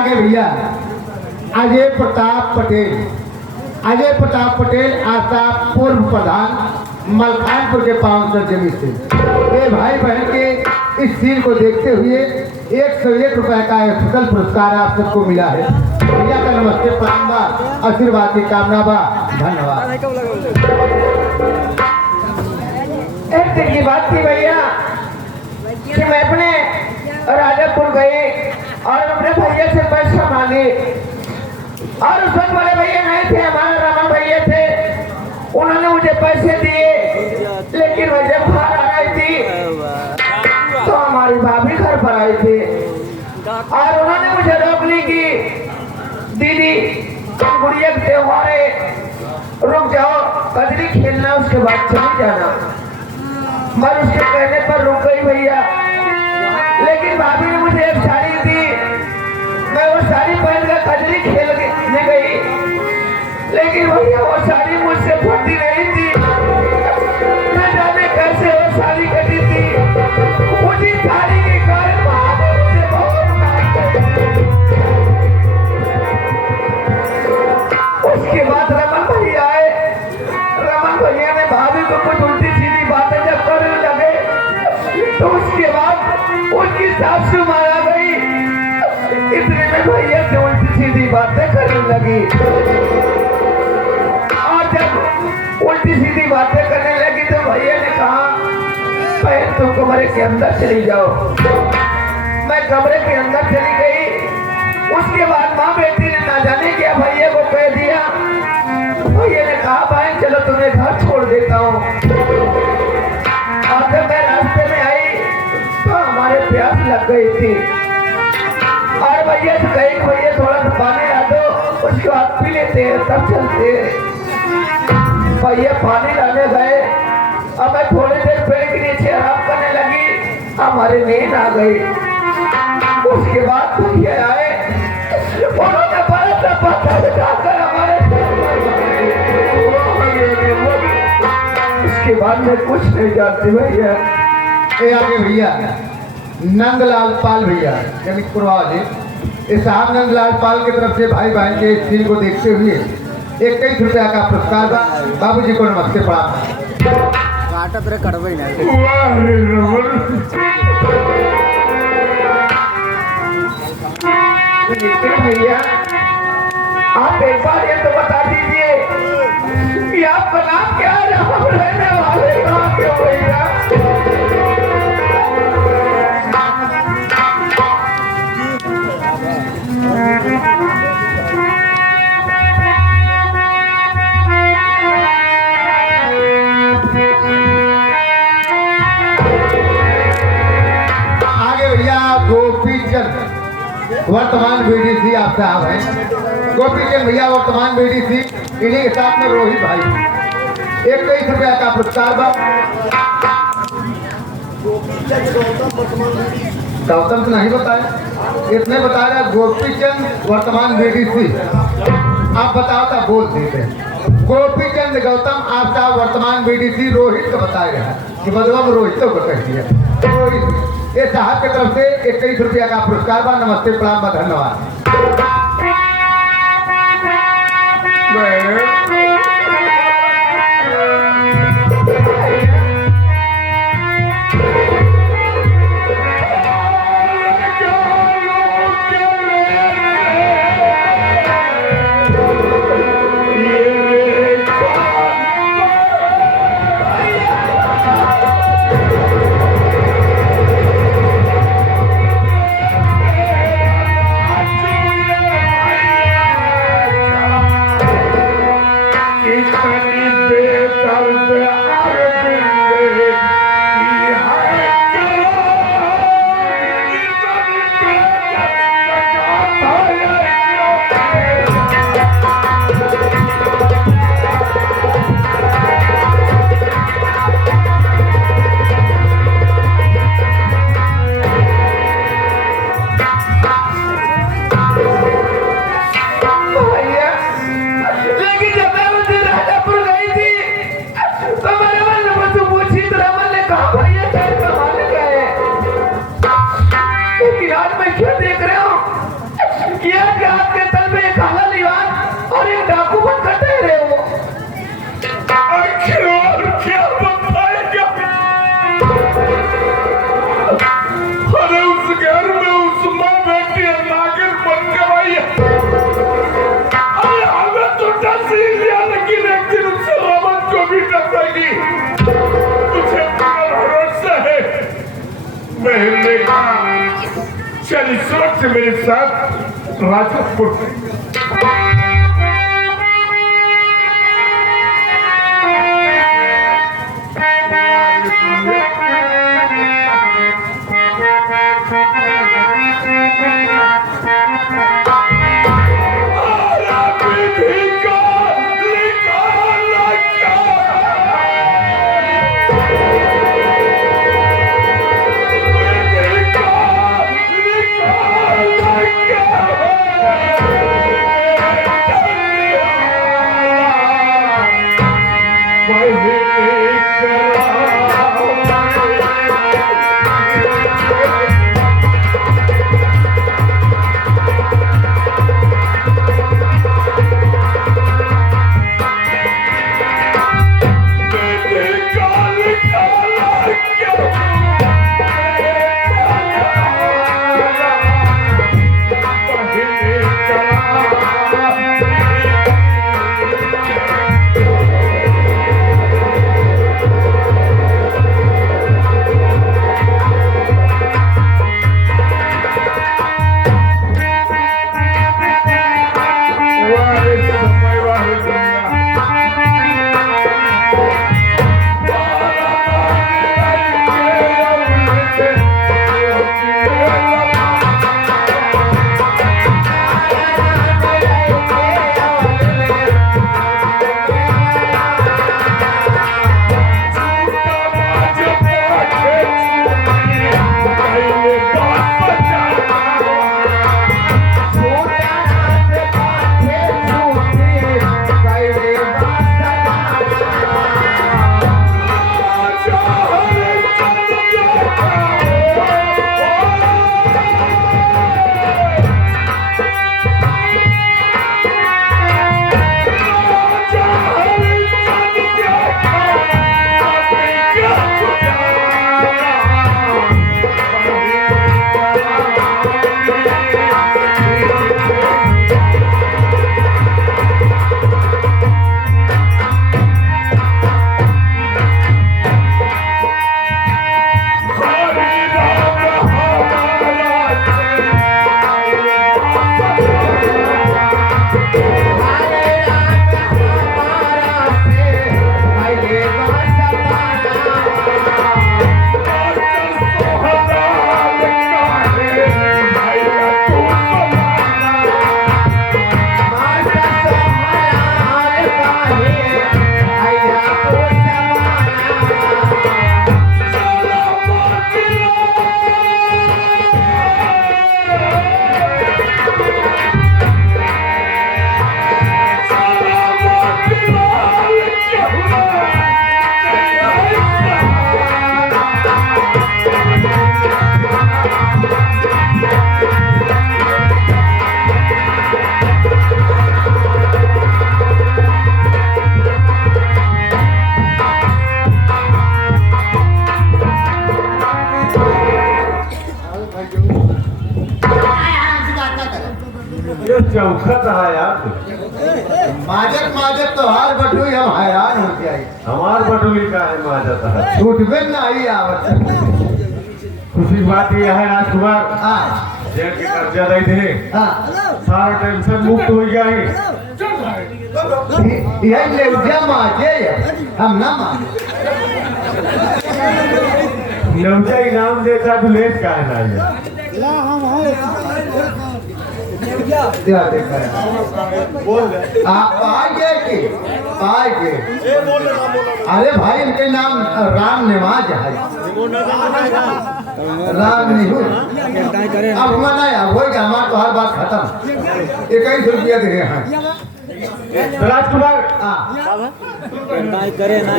आगे भैया अजय प्रताप पटेल आशा पूर्व प्रधान मलकानपुर के पावन जमीन से ये भाई बहन के इस सीन को देखते हुए 101 रुपए का सकल पुरस्कार आप सबको मिला है। भैया का नमस्ते प्रणाम बा, आशीर्वाद की कामना बा, धन्यवाद। एक दिन की बात थी भैया कि मैं अपने राजापुर गए और अपने भैया से पैसा मांगे और उस वक्त बड़े भैया नहीं थे, हमारे रमन भैया थे। उन्होंने मुझे पैसे दिए, लेकिन मैं जब घर आ रही थी तो हमारी भाभी घर पर आई थी और उन्होंने मुझे रोक ली कि दीदी गुड़िया के त्योहार है, रुक जाओ, कजरी खेलना उसके बाद चली जाना। मैं उसके कहने पर रुक गई भैया, लेकिन भाभी ने मुझे एक साड़ी दी। मैं वो साड़ी पहन कर कजरी खेलने गई, लेकिन भैया वो साड़ी मुझसे फटी नहीं थी। न जाने कैसे वो साड़ी कटी थी। मुझे साड़ी के कारण भाभी मुझे बहुत मारते। उसके बाद रमन भैया आए। रमन भैया ने भाभी को कुछ उल्टी सीधी बातें जब करने लगे तो उसके बाद उनकी सासू मारा गई। इतने में भैया से उल्टी सीधी बातें करने लगी और जब उल्टी सीधी बातें करने लगी तो भैया ने कहा बहन तुम कमरे के अंदर चली जाओ। मैं कमरे के अंदर चली गई। उसके बाद माँ बेटी ने ना जाने क्या भैया को कह दिया। भैया ने कहा बहन चलो तुम्हें घर छोड़ देता हूँ। और जब मैं रास्ते में आई तो हमारे प्यास लग गई थी और भैया से कही भैया थोड़ा सा पानी ला दो, उसके बाद पी लेते हैं तब चलते हैं। भैया पानी लाने गए और मैं थोड़ी देर पेड़ के नीचे आराम करने लगी, हमारी नींद आ गई। उसके बाद भैया आए, उन्होंने बड़ा सा पत्थर उठाकर हमारे उसके बाद मैं कुछ नहीं जानती भैया। ये आगे भैया नंदलाल पाल भैया यानी कुरवाले इस साहब नंदलाल पाल की तरफ से भाई बहन के इस सीन को देखते हुए 21 रुपया का पुरस्कार बा। बाबू जी को नमस्ते प्रणाम। भैया आप एक बार ये तो बता दीजिए कि आपका नाम क्या है, हम रहने वाले कहाँ के हो भैया? आगे भैया गोपीचंद वर्तमान बीडीसी आप साहब हैं। गोपीचंद भैया वर्तमान बीडीसी, इन्हीं के साथ में रोहित भाई 21 रुपया का पुरस्कार बा। गौतम तो नहीं बताया, इतने बता रहा गोपीचंद वर्तमान बीडीसी। आप बताओ तो बोल देते हैं। गोपीचंद गौतम आप साहब वर्तमान बीडीसी। रोहित को बताया कि बदला में रोहित को कह दिया। रोहित ये साहब की तरफ से 21 रुपया का पुरस्कार बा। नमस्ते प्रणाम बा, धन्यवाद। ये आपके हाथ के तल में एक काला दीवार और एक डाकू बन करते रहे हो। आखिर और क्या बताएगा? अरे उस घर में उस माँ बेटी नागिन बन कर आई है। अरे हमें तो डस ही लिया, लेकिन एक दिन उससे रमन को भी डसेगी। तुझे पूरा भरोसा है? मैंने कहा चल इस वक्त मेरे साथ राजपुर में। चौखट है यार। माजत माजत तो हार बटुई हम हैरान हो जाए। हमार बटुली का है माजत है। छूटबे नहीं आवत। खुशी बात यह है राजकुमार, हाँ जेल के कर्जा दे दे, हाँ सारा टेंशन मुक्त हो गया है। यह लौजा माजे हम ना माने। लौजा इनाम देता तो लेट का है ना ये। क्या देखा है? आप पाएंगे कि पाएंगे? अरे भाई इनके नाम राम निवाज है। राम नहीं हो अब मना हो गया हमारा तो हर बात खत्म। 21 रुपया दे हैं राजकुमार हाँ करे ना।